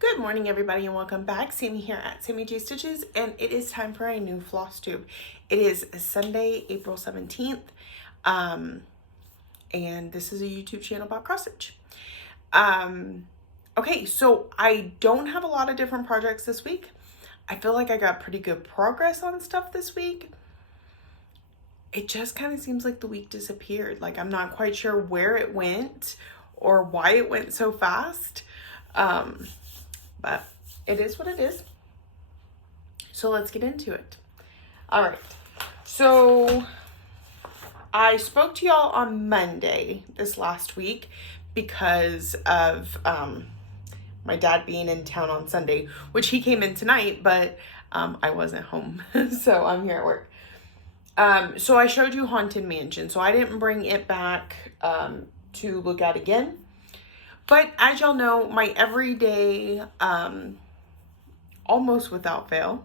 Good morning, everybody, and welcome back. Sammy here at Sammy J Stitches, and it is time for a new Flosstube. It is Sunday, April 17th, and this is a YouTube channel about cross stitch. Okay, so I don't have a lot of different projects this week. I feel like I got pretty good progress on stuff this week. It just kind of seems like the week disappeared. Like I'm not quite sure where it went or why it went so fast. But it is what it is. So let's get into it. All right. So I spoke to y'all on Monday this last week because of my dad being in town on Sunday, which he came in tonight, but I wasn't home. So I'm here at work. So I showed you Haunted Mansion. So I didn't bring it back to look at again. But as y'all know, my everyday, almost without fail,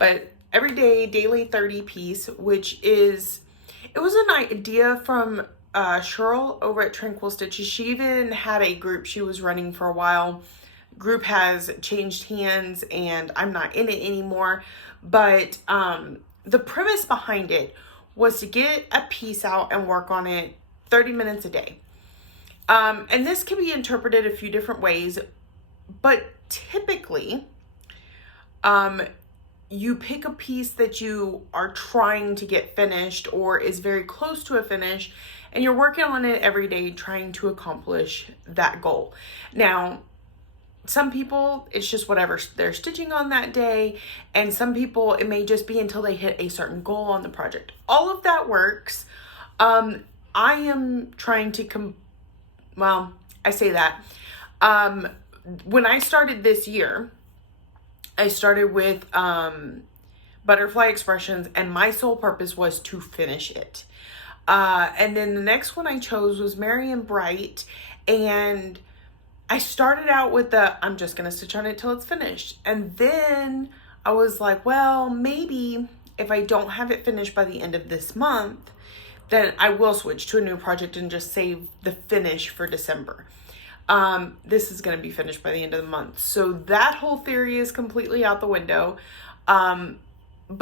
but everyday daily 30 piece, which is, it was an idea from Cheryl over at Tranquil Stitches. She even had a group she was running for a while. Group has changed hands and I'm not in it anymore. But the premise behind it was to get a piece out and work on it 30 minutes a day. And this can be interpreted a few different ways, but typically, you pick a piece that you are trying to get finished or is very close to a finish, and you're working on it every day trying to accomplish that goal. Now, some people, it's just whatever they're stitching on that day, and some people, it may just be until they hit a certain goal on the project. All of that works. I am trying to well, I say that. When I started this year, I started with Butterfly Expressions, and my sole purpose was to finish it. And then the next one I chose was Merry and Bright, and I started out with I'm just going to stitch on it till it's finished. And then I was like, well, maybe if I don't have it finished by the end of this month, then I will switch to a new project and just save the finish for December. This is going to be finished by the end of the month. So that whole theory is completely out the window. But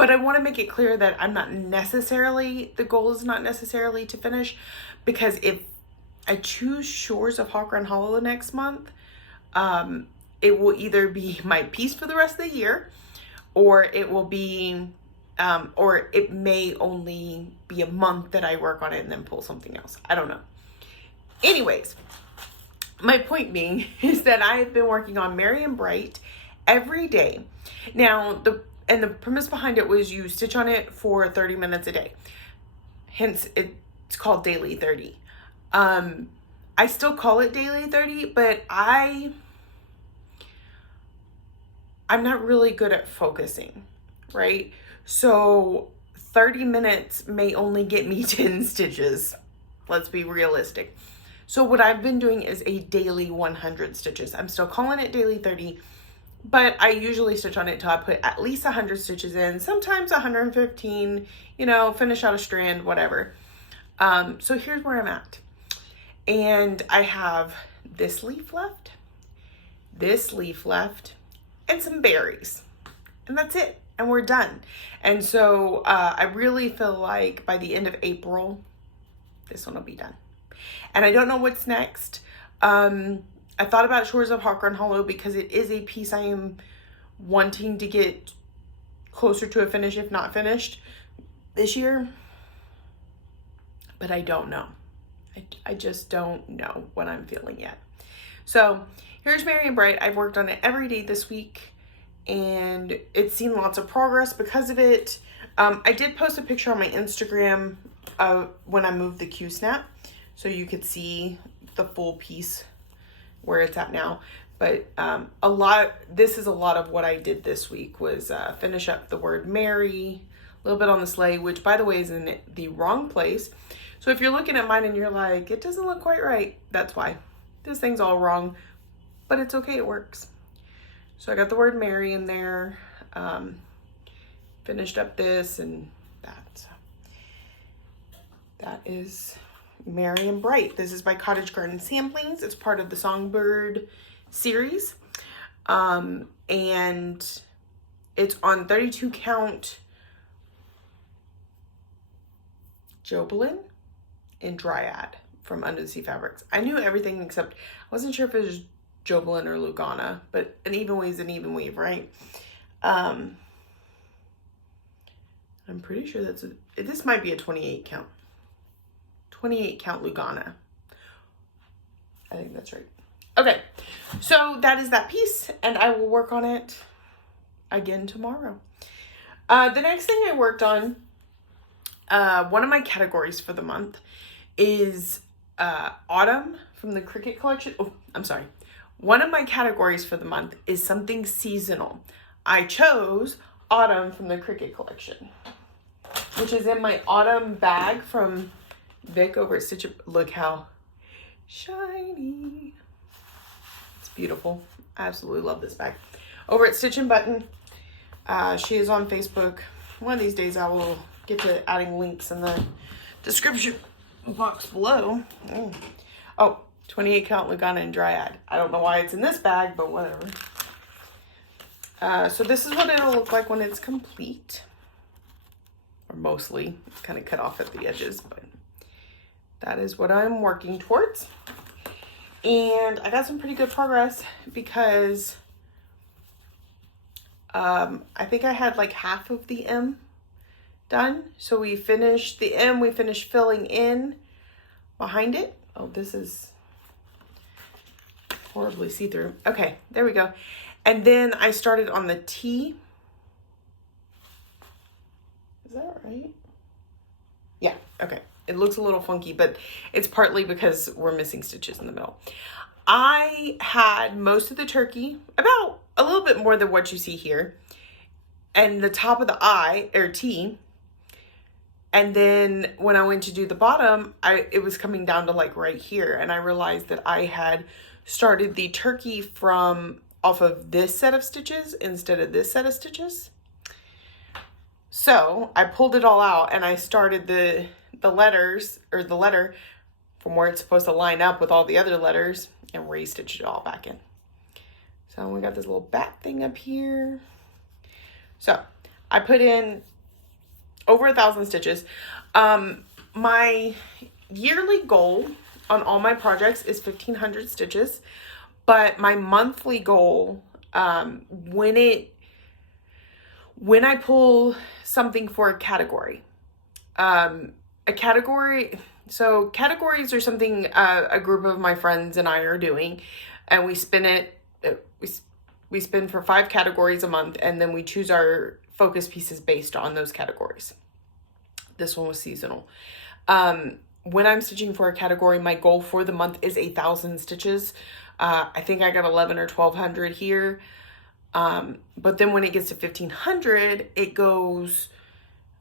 I want to make it clear that the goal is not necessarily to finish, because if I choose Shores of Hawk Hollow next month, it will either be my piece for the rest of the year, or it will be or it may only be a month that I work on it and then pull something else. I don't know. Anyways, my point being is that I have been working on Merry and Bright every day. Now, the premise behind it was you stitch on it for 30 minutes a day. Hence, it's called Daily 30. I still call it Daily 30, but I'm not really good at focusing, right? So 30 minutes may only get me 10 stitches. Let's be realistic. So what I've been doing is a daily 100 stitches. I'm still calling it daily 30, but I usually stitch on it till I put at least 100 stitches in, sometimes 115, finish out a strand, whatever. So here's where I'm at. And I have this leaf left, and some berries. And that's it. And we're done. And so I really feel like by the end of April, this one will be done. And I don't know what's next. I thought about Shores of Hawk Hollow because it is a piece I am wanting to get closer to a finish, if not finished, this year. But I don't know. I just don't know what I'm feeling yet. So here's Merry and Bright. I've worked on it every day this week, and it's seen lots of progress because of it. I did post a picture on my Instagram when I moved the Q-snap, so you could see the full piece where it's at now. But this is a lot of what I did this week was finish up the word Merry, a little bit on the sleigh, which by the way is in the wrong place. So if you're looking at mine and you're like, it doesn't look quite right, that's why. This thing's all wrong, but it's okay, it works. So I got the word Merry in there, finished up this and that. So that is Merry and Bright. This is by Cottage Garden Samplings. It's part of the Songbird series. And it's on 32 count Jobelin in Dryad from Under the Sea Fabrics. I knew everything except I wasn't sure if it was Jobelin or Lugana, but an even weave is an even weave, right? I'm pretty sure this might be a 28 count. 28 count Lugana. I think that's right. Okay, so that is that piece, and I will work on it again tomorrow. The next thing I worked on, one of my categories for the month is Autumn from the Cricut collection. Oh, I'm sorry. One of my categories for the month is something seasonal. I chose Autumn from the Cricut collection, which is in my Autumn bag from Vic over at Stitch. Look how shiny. It's beautiful. I absolutely love this bag. Over at Stitch and Button. She is on Facebook. One of these days I will get to adding links in the description box below. Oh, 28 count Lugana and Dryad. I don't know why it's in this bag, but whatever. So this is what it'll look like when it's complete. Or mostly. It's kind of cut off at the edges, but that is what I'm working towards. And I got some pretty good progress because I think I had like half of the M done. So we finished the M, we finished filling in behind it. Oh, this is horribly see-through. Okay, there we go. And then I started on the T. Is that right? Yeah, okay. It looks a little funky, but it's partly because we're missing stitches in the middle. I had most of the turkey, about a little bit more than what you see here, and the top of the I, or T. And then when I went to do the bottom, it was coming down to like right here, and I realized that I had started the turkey from off of this set of stitches instead of this set of stitches. So I pulled it all out and I started the letters, or the letter from where it's supposed to line up with all the other letters, and re-stitched it all back in. So we got this little bat thing up here. So I put in over 1,000 stitches. My yearly goal on all my projects is 1,500 stitches, but my monthly goal, when I pull something for a category, so categories are something a group of my friends and I are doing, and we spin it, we spin for 5 categories a month, and then we choose our focus pieces based on those categories. This one was seasonal. When I'm stitching for a category, my goal for the month is 1,000 stitches. I think I got 11 or 1,200 here. But then when it gets to 1,500, it goes,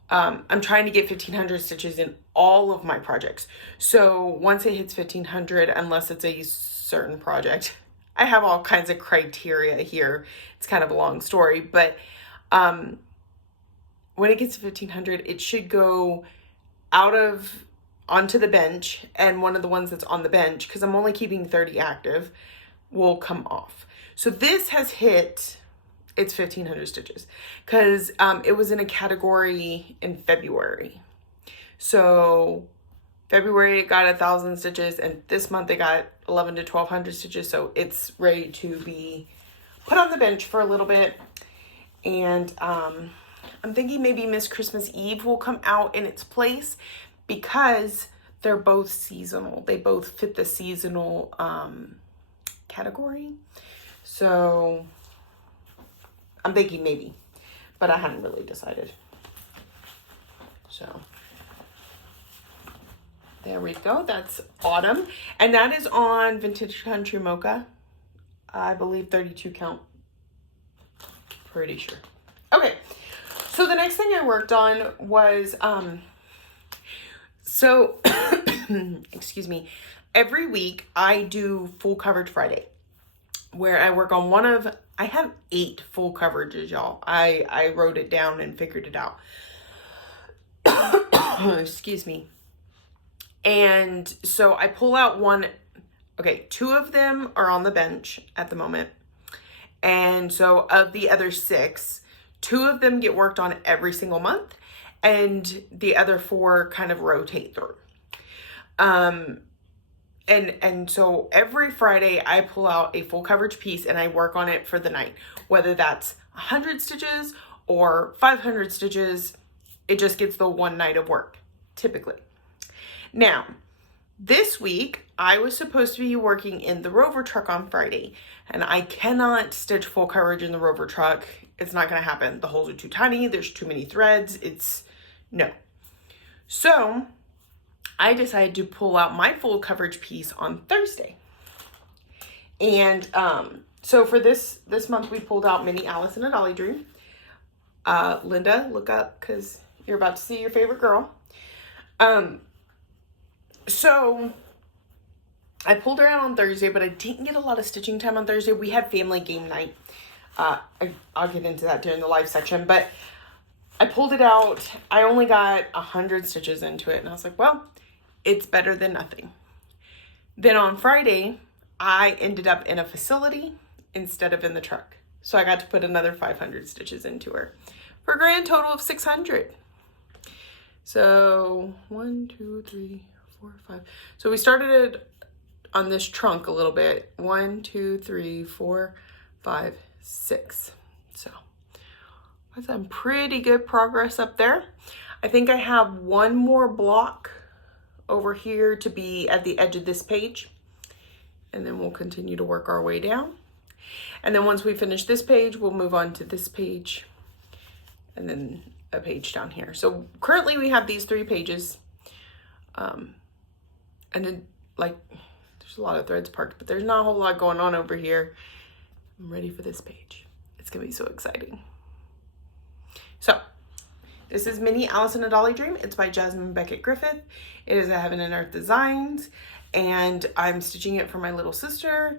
I'm trying to get 1,500 stitches in all of my projects. So once it hits 1,500, unless it's a certain project, I have all kinds of criteria here. It's kind of a long story, but when it gets to 1,500, it should go onto the bench, and one of the ones that's on the bench, because I'm only keeping 30 active, will come off. So this has hit its 1,500 stitches because it was in a category in February. So February it got 1,000 stitches, and this month it got 11 to 1,200 stitches. So it's ready to be put on the bench for a little bit. And I'm thinking maybe Miss Christmas Eve will come out in its place, because they're both seasonal. They both fit the seasonal category. So I'm thinking maybe, but I hadn't really decided. So there we go. That's Autumn. And that is on Vintage Country Mocha. I believe 32 count. Pretty sure. Okay. So the next thing I worked on was, excuse me, every week I do full coverage Friday, where I work on I have 8 full coverages, y'all. I wrote it down and figured it out. Excuse me. And so I pull out 2 of them are on the bench at the moment. And so of the other 6, 2 of them get worked on every single month, and the other 4 kind of rotate through. And so every Friday I pull out a full coverage piece and I work on it for the night, whether that's 100 stitches or 500 stitches. It just gets the one night of work, typically. Now, this week, I was supposed to be working in the Rover truck on Friday, and I cannot stitch full coverage in the Rover truck. It's not going to happen. The holes are too tiny. There's too many threads. No. So I decided to pull out my full coverage piece on Thursday. And so for this month, we pulled out Mini Alice in a Dolly Dream. Linda, look up because you're about to see your favorite girl. So I pulled her out on Thursday, but I didn't get a lot of stitching time on Thursday. We had family game night. I'll get into that during the live section, but I pulled it out. I only got 100 stitches into it, and I was like, well, it's better than nothing. Then on Friday, I ended up in a facility instead of in the truck. So I got to put another 500 stitches into her for a grand total of 600. So 1, 2, 3, 4, 5. So we started on this trunk a little bit. 1, 2, 3, 4, 5, 6. So that's some pretty good progress up there. I think I have one more block over here to be at the edge of this page, and then we'll continue to work our way down. And then once we finish this page, we'll move on to this page and then a page down here. So currently we have these 3 pages. And then there's a lot of threads parked, but there's not a whole lot going on over here. I'm ready for this page. It's gonna be so exciting. So this is Mini Alice in a Dolly Dream. It's by Jasmine Beckett Griffith. It is a Heaven and Earth Designs, and I'm stitching it for my little sister.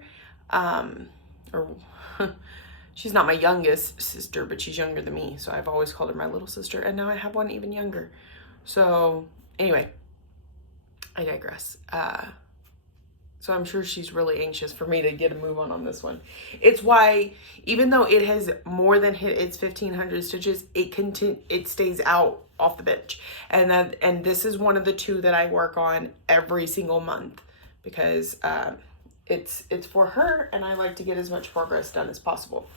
She's not my youngest sister, but she's younger than me, so I've always called her my little sister, and now I have one even younger. So anyway, I digress. So I'm sure she's really anxious for me to get a move on this one. It's why, even though it has more than hit its 1,500 stitches, it stays out off the bench. And this is one of the 2 that I work on every single month because it's for her, and I like to get as much progress done as possible.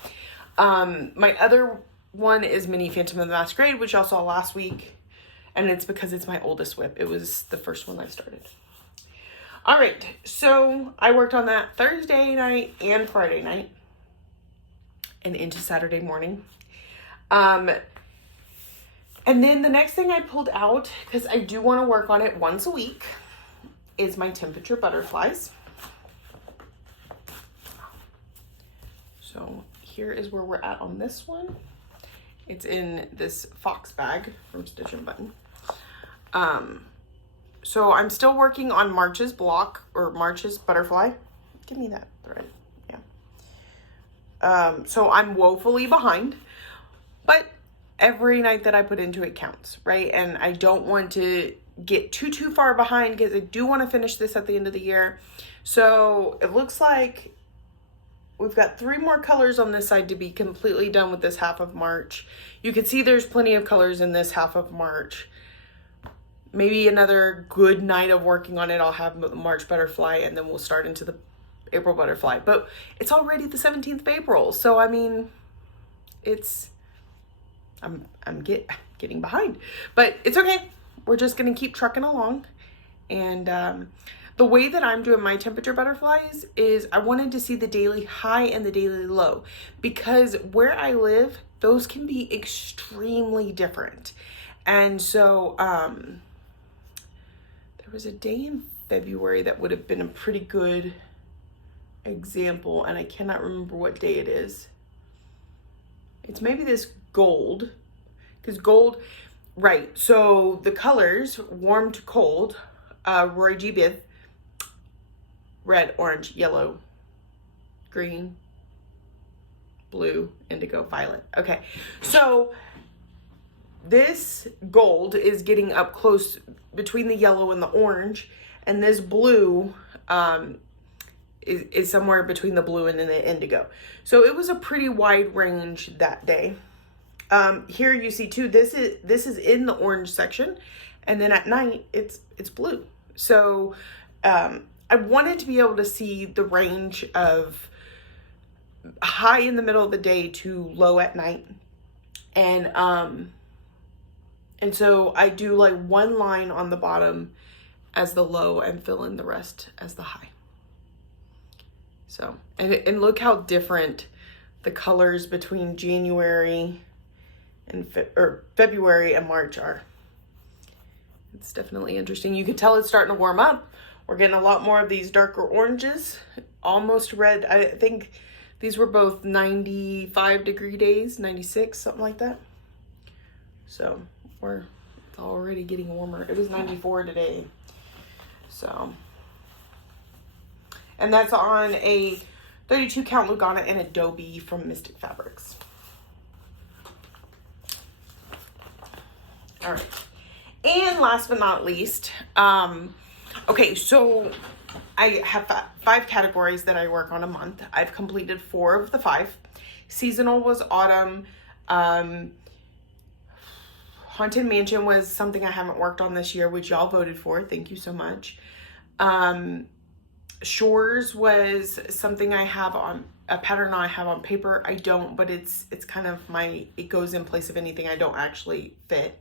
My other one is Mini Phantom of the Masquerade, which y'all saw last week, and it's because it's my oldest whip. It was the first one I started. All right, so I worked on that Thursday night and Friday night and into Saturday morning. And then the next thing I pulled out, because I do want to work on it once a week, is my temperature butterflies. So here is where we're at on this one. It's in this fox bag from Stitch and Button. So I'm still working on March's block, or March's butterfly. Give me that thread. Yeah. So I'm woefully behind, but every night that I put into it counts, right? And I don't want to get too far behind because I do want to finish this at the end of the year. So it looks like we've got 3 more colors on this side to be completely done with this half of March. You can see there's plenty of colors in this half of March. Maybe another good night of working on it, I'll have the March butterfly, and then we'll start into the April butterfly. But it's already the 17th of April, so I mean, I'm getting behind, but it's okay. We're just gonna keep trucking along. And the way that I'm doing my temperature butterflies is I wanted to see the daily high and the daily low, because where I live, those can be extremely different. And so there was a day in February that would have been a pretty good example, and I cannot remember what day it is. It's maybe this gold, because gold, right, so the colors, warm to cold, Roy G. Biv, red, orange, yellow, green, blue, indigo, violet. Okay, so this gold is getting up close between the yellow and the orange, and this blue is somewhere between the blue and the indigo. So it was a pretty wide range that day. Here you see too, this is in the orange section, and then at night it's blue. So I wanted to be able to see the range of high in the middle of the day to low at night. And so I do like one line on the bottom as the low and fill in the rest as the high. So, and look how different the colors between January and February and March are. It's definitely interesting. You can tell it's starting to warm up. We're getting a lot more of these darker oranges, almost red. I think these were both 95-degree days, 96, something like that. So it's already getting warmer. It was 94 today. So, and that's on a 32 count Lugana and Adobe from Mystic Fabrics. All right. And last but not least, okay, so I have 5 categories that I work on a month. I've completed 4 of the 5. Seasonal was autumn. Haunted Mansion was something I haven't worked on this year, which y'all voted for. Thank you so much. Shores was something I have on a pattern I have on paper. I don't, but it's kind of it goes in place of anything I don't actually fit.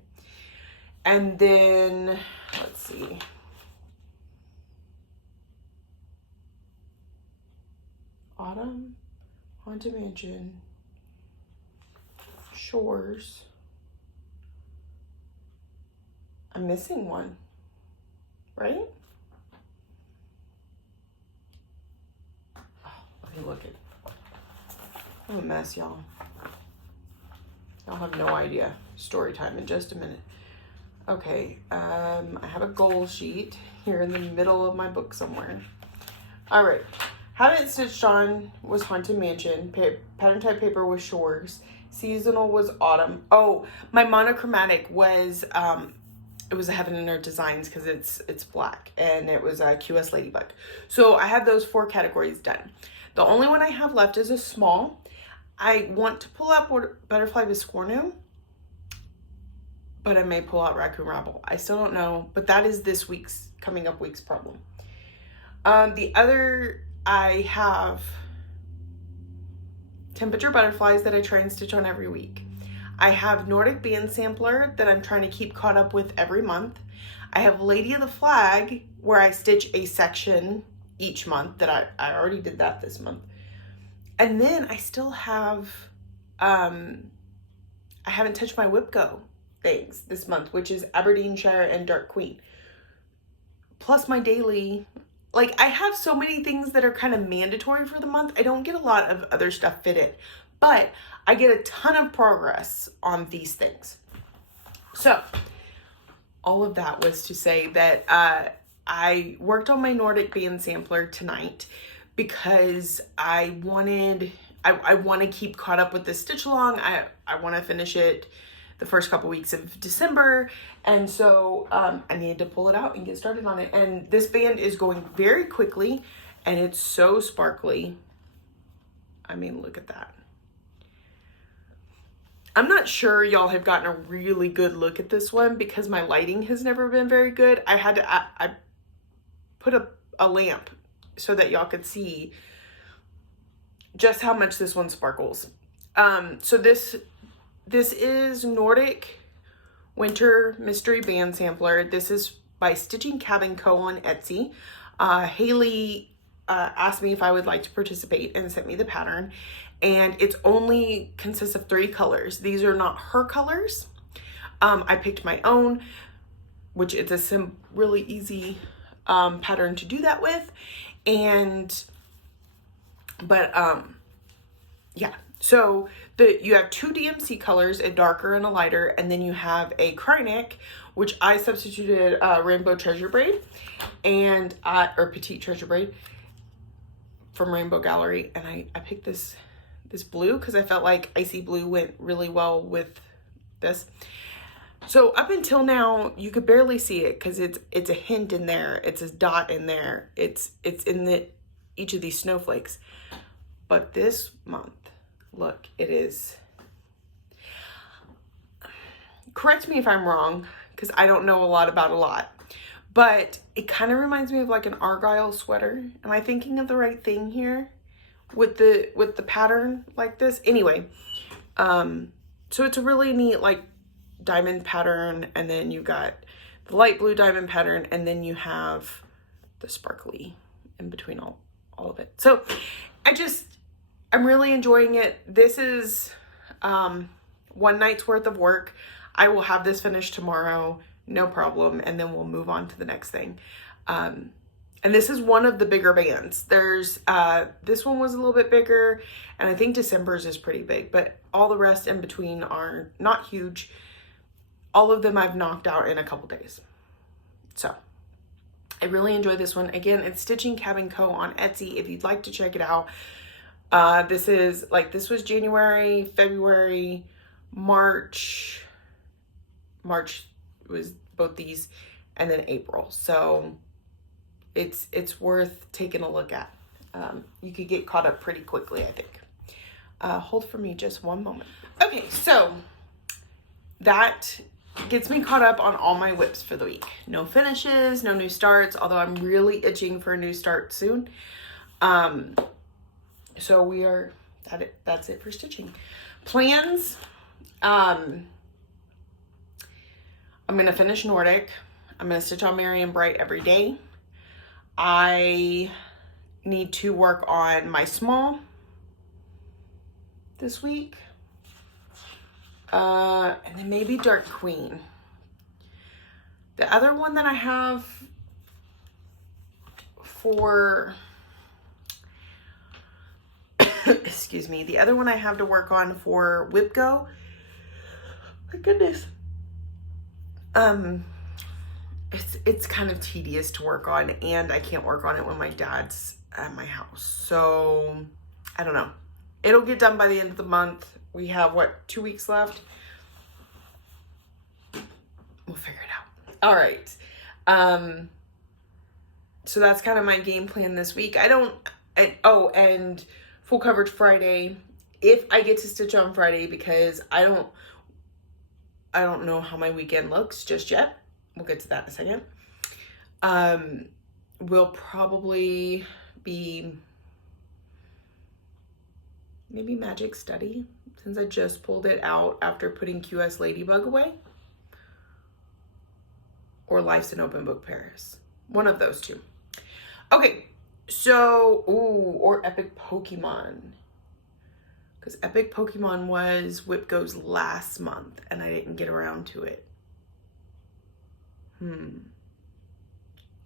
And then, let's see. Autumn, Haunted Mansion, Shores. I'm missing one, right? Oh, let me look at it. I'm a mess, y'all. Y'all have no idea. Story time in just a minute. Okay, I have a goal sheet here in the middle of my book somewhere. All right, Had It Stitched On was Haunted Mansion. Pattern type paper was Shores. Seasonal was Autumn. Oh, my monochromatic was, it was a Heaven and Earth Designs because it's black, and it was a QS Ladybug. So I have those 4 categories done. The only one I have left is a small. I want to pull out Butterfly Viscornu, but I may pull out Raccoon Rabble. I still don't know, but that is this coming up week's problem. The other, I have Temperature Butterflies that I try and stitch on every week. I have Nordic Band Sampler that I'm trying to keep caught up with every month. I have Lady of the Flag where I stitch a section each month that I already did that this month. And then I still have, I haven't touched my Whipco things this month, which is Aberdeenshire and Dark Queen. Plus my daily, like I have so many things that are kind of mandatory for the month. I don't get a lot of other stuff fitted, but I get a ton of progress on these things. So all of that was to say that I worked on my Nordic Band Sampler tonight because I want to keep caught up with this stitch along. I want to finish it the first couple weeks of December, and so I needed to pull it out and get started on it. And this band is going very quickly, and it's so sparkly. I mean, look at that. I'm not sure y'all have gotten a really good look at this one because my lighting has never been very good. I had to I put a lamp so that y'all could see just how much this one sparkles. So this is Nordic Winter Mystery Band Sampler. This is by Stitching Cabin Co. on Etsy. Haley asked me if I would like to participate and sent me the pattern. And it's only consists of 3 colors. These are not her colors. I picked my own, which is a really easy pattern to do that with. Yeah. So you have 2 DMC colors, a darker and a lighter, and then you have a Krynic, which I substituted Rainbow Treasure Braid and or Petite Treasure Braid from Rainbow Gallery, and I picked this blue because I felt like icy blue went really well with this. So up until now, you could barely see it because it's a hint in there. It's a dot in there. It's in each of these snowflakes. But this month, look, it is, correct me if I'm wrong, because I don't know a lot about a lot, but it kind of reminds me of like an Argyle sweater. Am I thinking of the right thing here with the pattern like this? Anyway, so it's a really neat like diamond pattern, and then you got the light blue diamond pattern, and then you have the sparkly in between all of it. So I'm really enjoying it. This is one night's worth of work. I will have this finished tomorrow, no problem, and then we'll move on to the next thing. And this is one of the bigger bands. There's this one was a little bit bigger, and I think December's is pretty big, but all the rest in between are not huge. All of them I've knocked out in a couple days. So I really enjoy this one. Again, it's Stitching Cabin Co. on Etsy if you'd like to check it out. This was January, February, March. March was both these, and then April. So it's worth taking a look at. You could get caught up pretty quickly, I think. Hold for me just one moment. Okay, so that gets me caught up on all my whips for the week. No finishes, no new starts, although I'm really itching for a new start soon. So that's it for stitching. Plans. I'm going to finish Nordic. I'm going to stitch on Merry and Bright every day. I need to work on my small this week. And then maybe Dark Queen. The other one that I have for, excuse me, the other one I have to work on for Whip Go, my goodness, it's kind of tedious to work on, and I can't work on it when my dad's at my house. So I don't know. It'll get done by the end of the month. We have, what, 2 weeks left? We'll figure it out. All right. So that's kind of my game plan this week. And full coverage Friday, if I get to stitch on Friday, because I don't know how my weekend looks just yet. We'll get to that in a second. Will probably be maybe Magic Study, since I just pulled it out after putting QS Ladybug away. Or Life's an Open Book Paris. One of those two. Okay, so, or Epic Pokemon. Because Epic Pokemon was Whip Go's last month, and I didn't get around to it.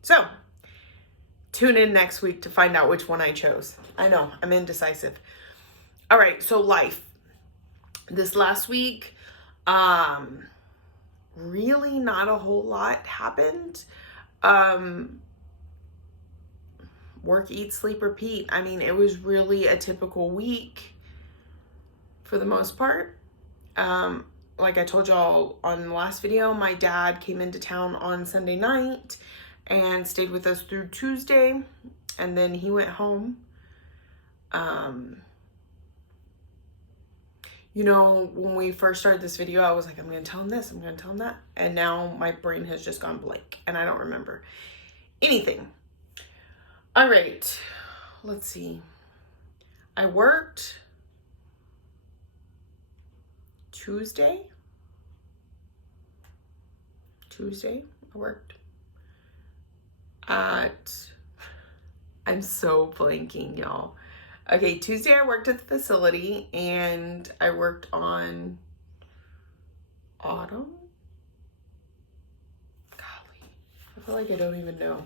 So, tune in next week to find out which one I chose. I know, I'm indecisive. All right, so life. This last week, really not a whole lot happened. Work, eat, sleep, repeat. I mean, it was really a typical week for the most part. Like I told y'all on the last video, my dad came into town on Sunday night and stayed with us through Tuesday, and then he went home. You know, when we first started this video, I was like, I'm going to tell him this, I'm going to tell him that. And now my brain has just gone blank and I don't remember anything. All right, let's see. I worked Tuesday. I worked at, I'm so blanking, y'all. Okay, Tuesday I worked at the facility, and I worked on Autumn. Golly, I feel like I don't even know.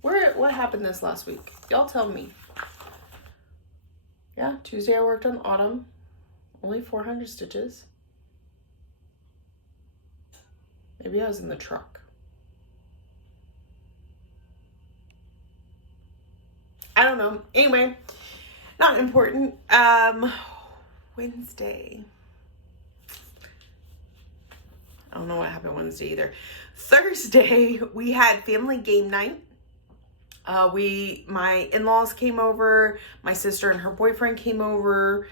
What happened this last week? Y'all tell me. Yeah, Tuesday I worked on Autumn. Only 400 stitches. Maybe I was in the truck. I don't know. Anyway, not important. Wednesday. I don't know what happened Wednesday either. Thursday, we had family game night. My in-laws came over, my sister and her boyfriend came over.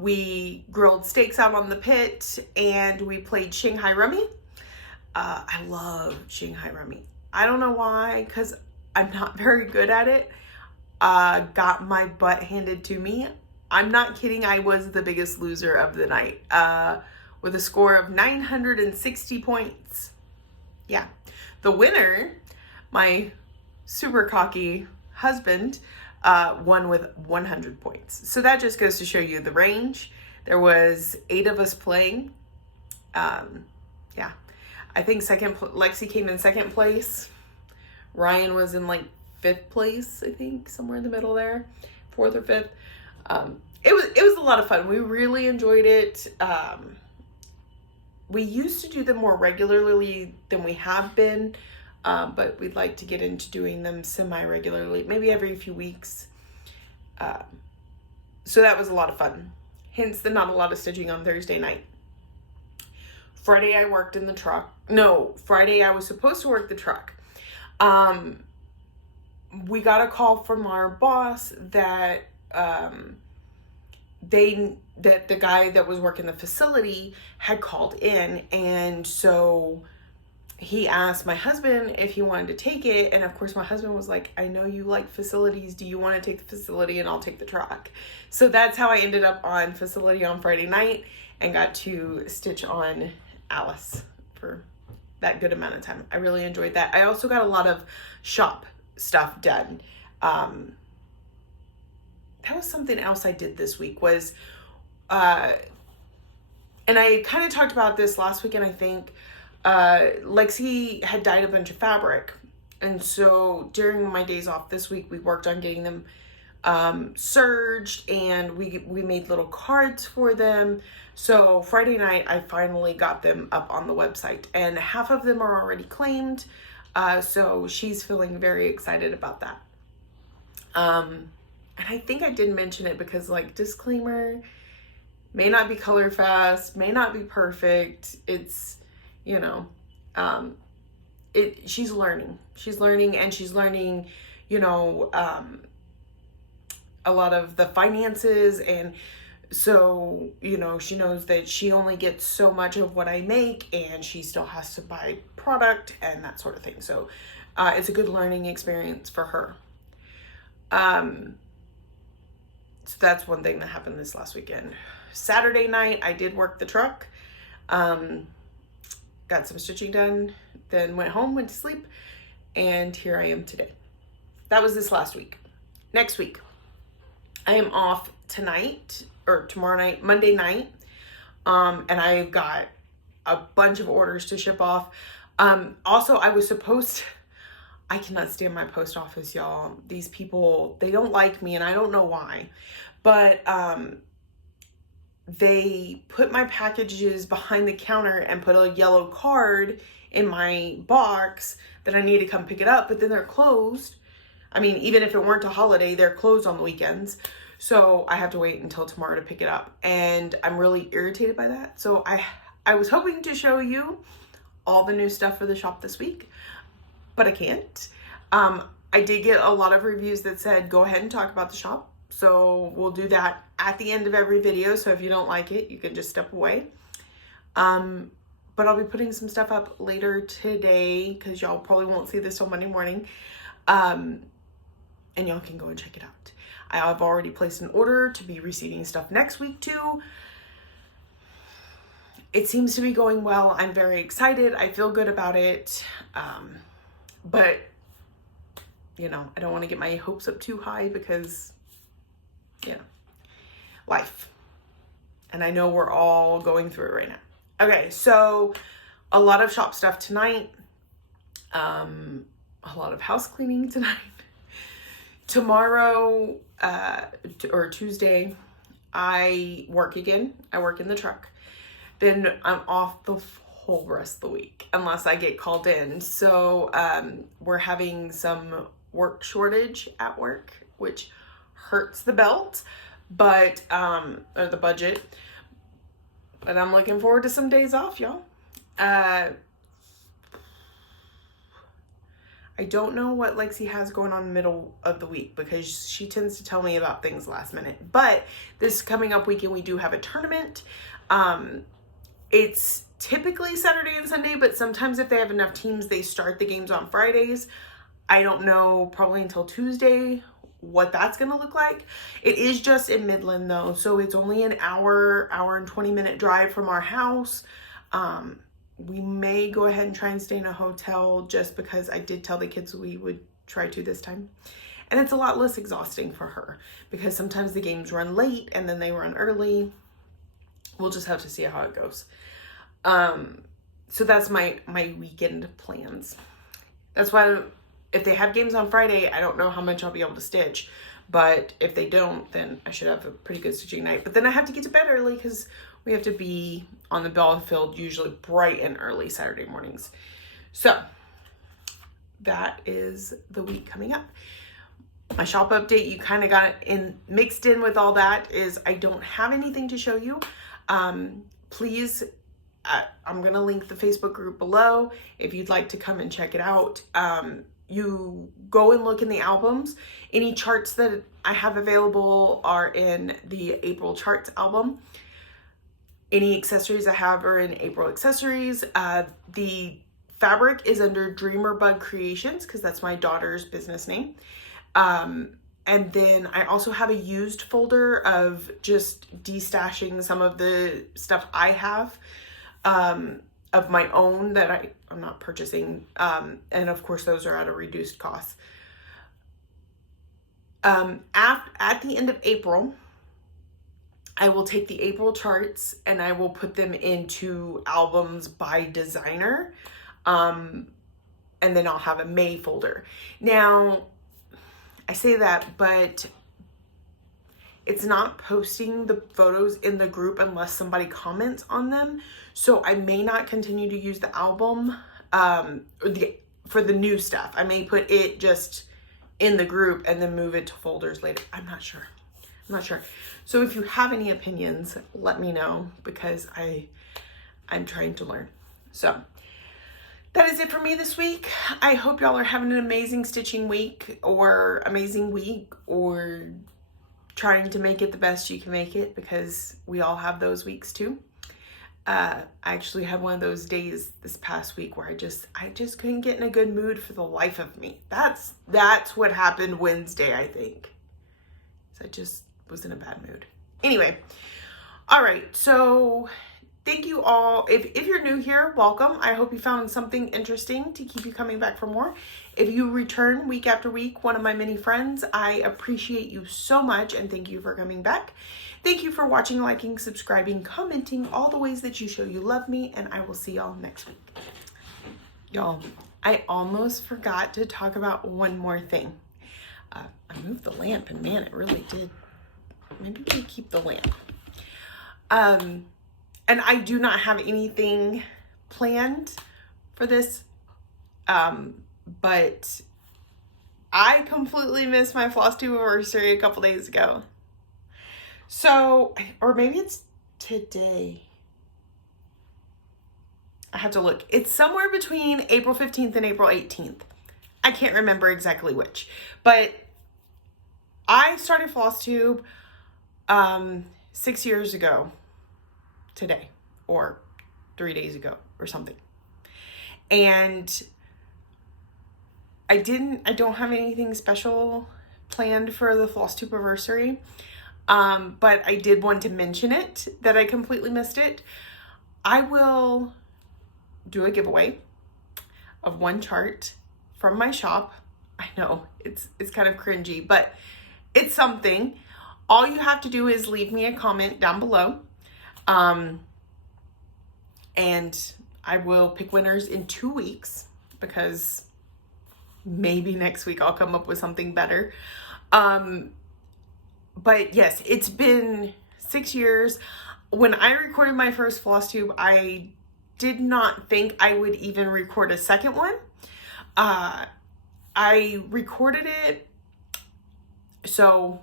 We grilled steaks out on the pit, and we played Shanghai Rummy. I love Shanghai Rummy. I don't know why, because I'm not very good at it. Got my butt handed to me. I'm not kidding. I was the biggest loser of the night, with a score of 960 points. Yeah. The winner, my super cocky husband, won with 100 points. So that just goes to show you the range. There was 8 of us playing. Yeah. I think Lexi came in second place. Ryan was in like 5th place, I think, somewhere in the middle there, 4th or 5th. It was a lot of fun. We really enjoyed it. We used to do them more regularly than we have been, but we'd like to get into doing them semi-regularly, maybe every few weeks. So that was a lot of fun. Hence the not a lot of stitching on Thursday night. Friday I worked in the truck. No, Friday I was supposed to work the truck. We got a call from our boss that the guy that was working the facility had called in, and so he asked my husband if he wanted to take it, and of course my husband was like, I know you like facilities, do you want to take the facility and I'll take the truck? So that's how I ended up on facility on Friday night and got to stitch on Alice for that good amount of time. I really enjoyed that. I also got a lot of shop stuff done. That was something else I did this week was, and I kind of talked about this last weekend, I think. Lexi had dyed a bunch of fabric, and so during my days off this week, we worked on getting them serged, and we made little cards for them. So Friday night, I finally got them up on the website, and half of them are already claimed. So she's feeling very excited about that. And I think I did mention it because, like, disclaimer, may not be color fast, may not be perfect. It's, you know, she's learning, and she's learning, you know, a lot of the finances. And so, you know, she knows that she only gets so much of what I make, and she still has to buy product and that sort of thing. So, it's a good learning experience for her. So that's one thing that happened this last weekend. Saturday night, I did work the truck. Got some stitching done, then went home, went to sleep, and here I am today. That was this last week. Next week, I am off tonight, or tomorrow night, Monday night, and I've got a bunch of orders to ship off. Also, I was supposed to, I cannot stand my post office, y'all. These people, they don't like me, and I don't know why. But they put my packages behind the counter and put a yellow card in my box that I need to come pick it up, but then they're closed. I mean, even if it weren't a holiday, they're closed on the weekends. So I have to wait until tomorrow to pick it up. And I'm really irritated by that. So I was hoping to show you all the new stuff for the shop this week, but I can't. I did get a lot of reviews that said, go ahead and talk about the shop. So we'll do that at the end of every video. So if you don't like it, you can just step away. But I'll be putting some stuff up later today because y'all probably won't see this till Monday morning. And y'all can go and check it out. I have already placed an order to be receiving stuff next week too. It seems to be going well. I'm very excited. I feel good about it. But, you know, I don't want to get my hopes up too high because, you know, life. And I know we're all going through it right now. Okay, so a lot of shop stuff tonight. A lot of house cleaning tonight. Tomorrow, or Tuesday, I work again. I work in the truck. Then I'm off the whole rest of the week unless I get called in. So we're having some work shortage at work, which hurts the belt, but or the budget. But I'm looking forward to some days off, y'all. I I don't know what Lexi has going on in the middle of the week because she tends to tell me about things last minute. But this coming up weekend, we do have a tournament. It's typically Saturday and Sunday, but sometimes if they have enough teams, they start the games on Fridays. I don't know, probably until Tuesday, what that's going to look like. It is just in Midland though, so it's only an hour and 20-minute drive from our house. We may go ahead and try and stay in a hotel just because I did tell the kids we would try to this time. And it's a lot less exhausting for her because sometimes the games run late and then they run early. We'll just have to see how it goes. So that's my weekend plans. That's why if they have games on Friday, I don't know how much I'll be able to stitch. But if they don't, then I should have a pretty good stitching night. But then I have to get to bed early because we have to be on the battlefield usually bright and early Saturday mornings. So that is the week coming up. My shop update, you kind of got mixed in with all that, is I don't have anything to show you. Please, I'm going to link the Facebook group below if you'd like to come and check it out. You go and look in the albums. Any charts that I have available are in the April charts album. Any accessories I have are in April accessories. The fabric is under Dreamer Bug Creations because that's my daughter's business name. And then I also have a used folder of just destashing some of the stuff I have of my own that I'm not purchasing. And of course, those are at a reduced cost. At the end of April, I will take the April charts and I will put them into albums by designer. And then I'll have a May folder. Now, I say that, but it's not posting the photos in the group unless somebody comments on them. So I may not continue to use the album for the new stuff. I may put it just in the group and then move it to folders later. I'm not sure. So if you have any opinions, let me know because I'm trying to learn. So that is it for me this week. I hope y'all are having an amazing stitching week or amazing week or trying to make it the best you can make it because we all have those weeks too. I actually had one of those days this past week where I just couldn't get in a good mood for the life of me. That's what happened Wednesday, I think. So I just was in a bad mood. Anyway, all right, so thank you all. If you're new here, welcome. I hope you found something interesting to keep you coming back for more. If you return week after week, one of my many friends, I appreciate you so much and thank you for coming back. Thank you for watching, liking, subscribing, commenting, all the ways that you show you love me, and I will see y'all next week. Y'all, I almost forgot to talk about one more thing. I moved the lamp and man, it really did. Maybe we keep the lamp. And I do not have anything planned for this, but I completely missed my Flosstube anniversary a couple days ago. So, or maybe it's today. I have to look. It's somewhere between April 15th and April 18th. I can't remember exactly which, but I started Flosstube 6 years ago today, or 3 days ago or something. And I don't have anything special planned for the Flosstube anniversary. But I did want to mention it, that I completely missed it. I will do a giveaway of one chart from my shop. I know it's kind of cringy, but it's something. All you have to do is leave me a comment down below. And I will pick winners in 2 weeks because maybe next week I'll come up with something better. But yes, it's been 6 years. When I recorded my first Flosstube, I did not think I would even record a second one. I recorded it, so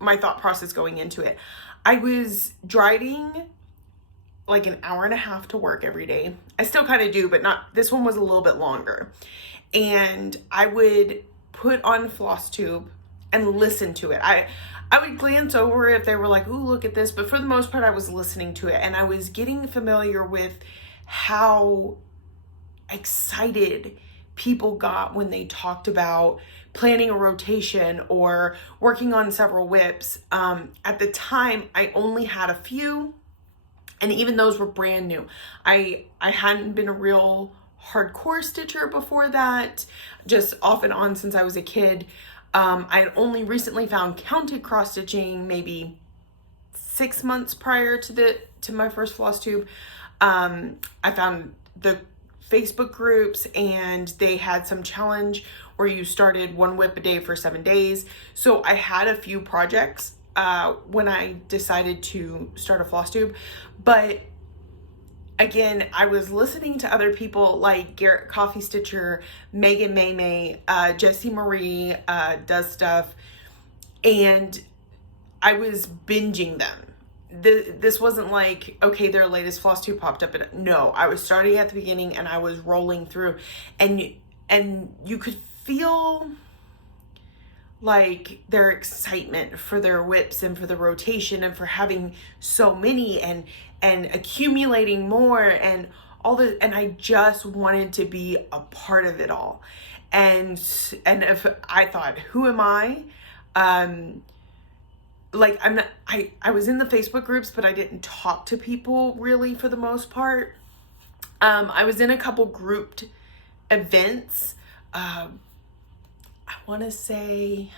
my thought process going into it, I was driving like an hour and a half to work every day. I still kind of do, but not, this one was a little bit longer. and I would put on Flosstube and listen to it. I would glance over if they were like, ooh, look at this. But for the most part, I was listening to it, and I was getting familiar with how excited people got when they talked about planning a rotation or working on several whips. At the time, I only had a few, and even those were brand new. I hadn't been a real hardcore stitcher before that, just off and on since I was a kid. I had only recently found counted cross stitching maybe 6 months prior to my first Flosstube. I found the Facebook groups, and they had some challenge where you started one whip a day for 7 days. So I had a few projects when I decided to start a Flosstube, but again, I was listening to other people like Garrett Coffee Stitcher, Megan May, Jessie Marie does stuff, and I was binging them. This wasn't like, okay, their latest Flosstube popped up. No, I was starting at the beginning and I was rolling through, and you could feel like their excitement for their whips and for the rotation and for having so many and accumulating more and all the, and I just wanted to be a part of it all. And if I thought, who am I? Like, I'm not, I was in the Facebook groups, but I didn't talk to people really for the most part. I was in a couple grouped events. I want to say,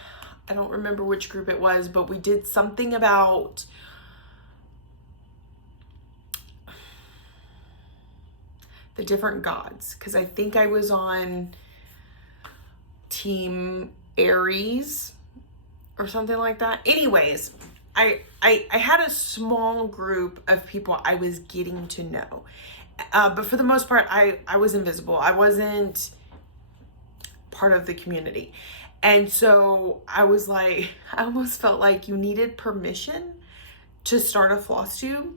I don't remember which group it was, but we did something about the different gods, because I think I was on Team Aries or something like that. Anyways, I had a small group of people I was getting to know, but for the most part, I was invisible. I wasn't part of the community. And so I was like, I almost felt like you needed permission to start a Flosstube.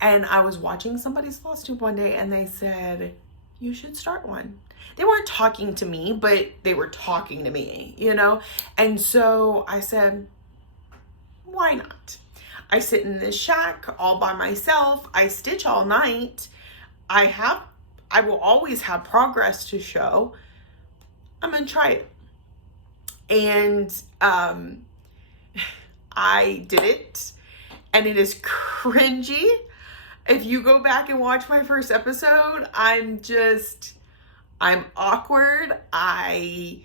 And I was watching somebody's Flosstube one day, and they said, you should start one. They weren't talking to me, but they were talking to me, you know? And so I said, why not? I sit in this shack all by myself. I stitch all night. I will always have progress to show. I'm going to try it. And I did it, and it is cringy. If you go back and watch my first episode, I'm awkward. I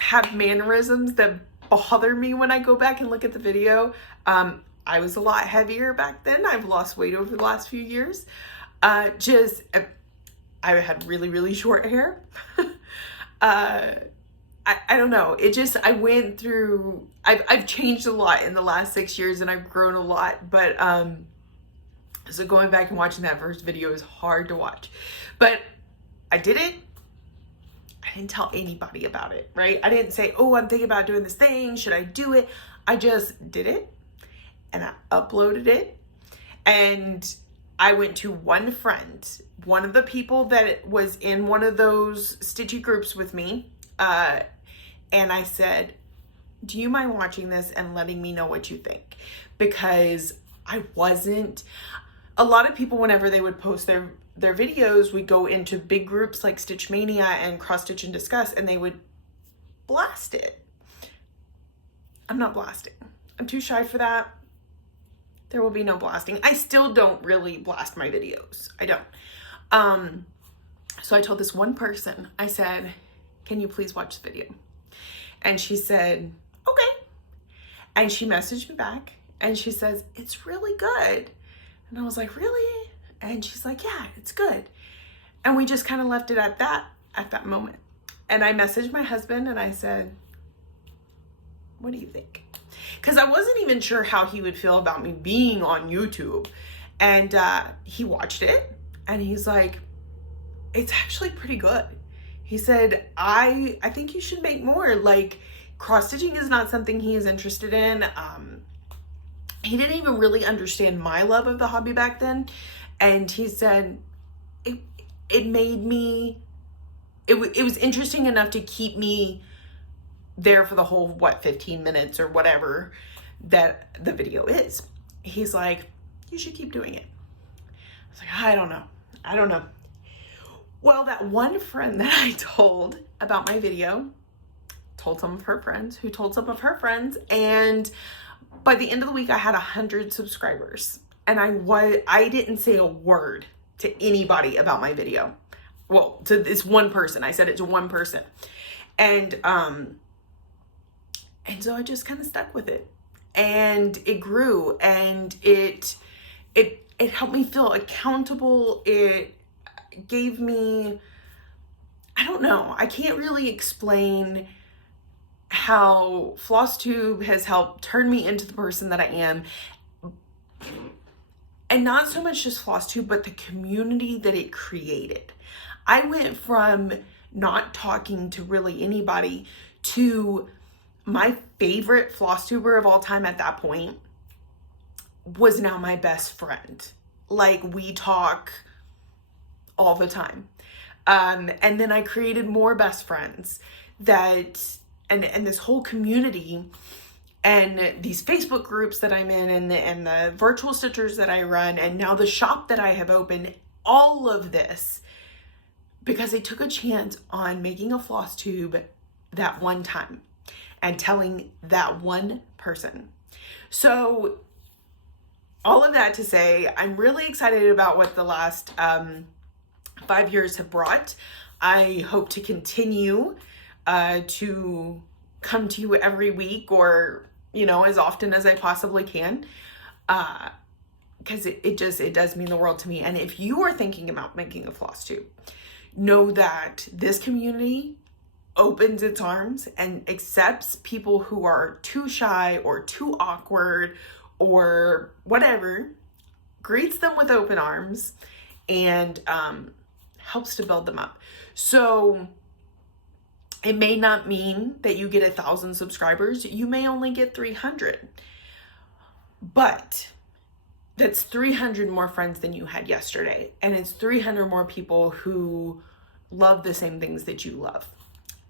have mannerisms that bother me when I go back and look at the video. I was a lot heavier back then. I've lost weight over the last few years. I had really, really short hair. I don't know. I went through, I've changed a lot in the last 6 years, and I've grown a lot, but, so going back and watching that first video is hard to watch, but I did it. I didn't tell anybody about it, right? I didn't say, oh, I'm thinking about doing this thing. Should I do it? I just did it, and I uploaded it, and I went to one friend, one of the people that was in one of those stitchy groups with me, and I said, do you mind watching this and letting me know what you think? Because a lot of people, whenever they would post their videos, would go into big groups like Stitch Mania and Cross Stitch and Discuss, and they would blast it. I'm not blasting. I'm too shy for that. There will be no blasting. I still don't really blast my videos. I don't. So I told this one person, I said, can you please watch the video? And she said, okay. And she messaged me back, and she says, it's really good. And I was like, really? And she's like, yeah, it's good. And we just kind of left it at that moment. And I messaged my husband, and I said, what do you think? Because I wasn't even sure how he would feel about me being on YouTube. And he watched it, and he's like, it's actually pretty good. He said, I think you should make more. Like, cross-stitching is not something he is interested in. He didn't even really understand my love of the hobby back then. And he said, it made me it was interesting enough to keep me there for the whole, 15 minutes or whatever that the video is. He's like, you should keep doing it. I was like, I don't know. Well, that one friend that I told about my video told some of her friends, who told some of her friends, and by the end of the week I had 100 subscribers, and I didn't say a word to anybody about my video. Well, to this one person. I said it to one person. And so I just kind of stuck with it, and it grew, and it helped me feel accountable. It gave me, I don't know, I can't really explain how Flosstube has helped turn me into the person that I am. And not so much just Flosstube, but the community that it created. I went from not talking to really anybody to my favorite Flosstuber of all time at that point was now my best friend. Like, we talk all the time. And then I created more best friends and this whole community and these Facebook groups that I'm in and the virtual stitchers that I run, and now the shop that I have opened, all of this because I took a chance on making a Flosstube that one time and telling that one person. So all of that to say, I'm really excited about what the last 5 years have brought. I hope to continue to come to you every week, or, as often as I possibly can. Because it does mean the world to me. And if you are thinking about making a Flosstube, know that this community opens its arms and accepts people who are too shy or too awkward or whatever, greets them with open arms, and helps to build them up. So it may not mean that you get 1,000 subscribers. You may only get 300. But that's 300 more friends than you had yesterday. And it's 300 more people who love the same things that you love.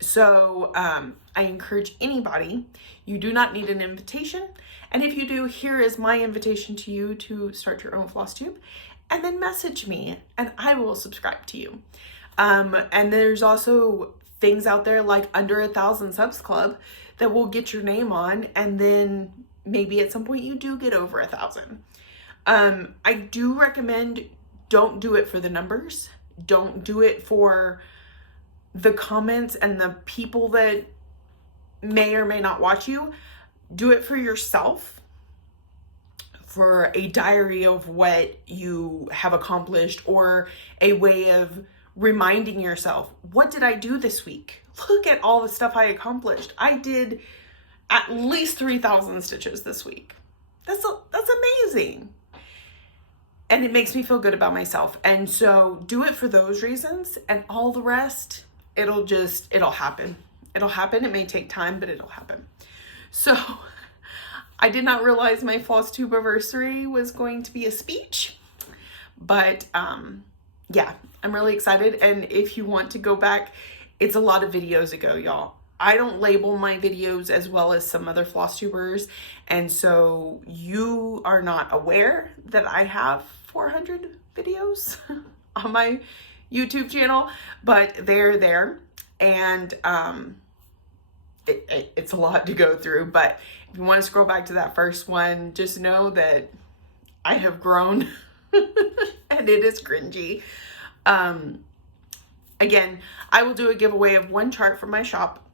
So I encourage anybody, you do not need an invitation. And if you do, here is my invitation to you to start your own Flosstube, and then message me and I will subscribe to you. And there's also things out there like Under 1,000 Subs Club that will get your name on, and then maybe at some point you do get over 1,000. I do recommend, don't do it for the numbers. Don't do it for the comments and the people that may or may not watch you. Do it for yourself, for a diary of what you have accomplished, or a way of reminding yourself, what did I do this week? Look at all the stuff I accomplished. I did at least 3,000 stitches this week. That's amazing. And it makes me feel good about myself. And so do it for those reasons, and all the rest, it'll happen. It'll happen. It may take time, but it'll happen. So I did not realize my Flosstube-iversary was going to be a speech, but yeah, I'm really excited. And if you want to go back, it's a lot of videos ago, y'all. I don't label my videos as well as some other Flosstubers, and so you are not aware that I have 400 videos on my YouTube channel, but they're there, and it's a lot to go through. But if you want to scroll back to that first one, just know that I have grown and it is cringy. Again, I will do a giveaway of one chart from my shop,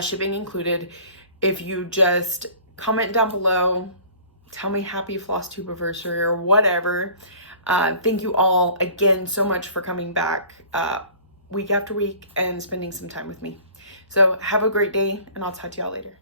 shipping included. If you just comment down below, tell me happy Flosstube-iversary or whatever. Thank you all again so much for coming back week after week and spending some time with me. So have a great day, and I'll talk to y'all later.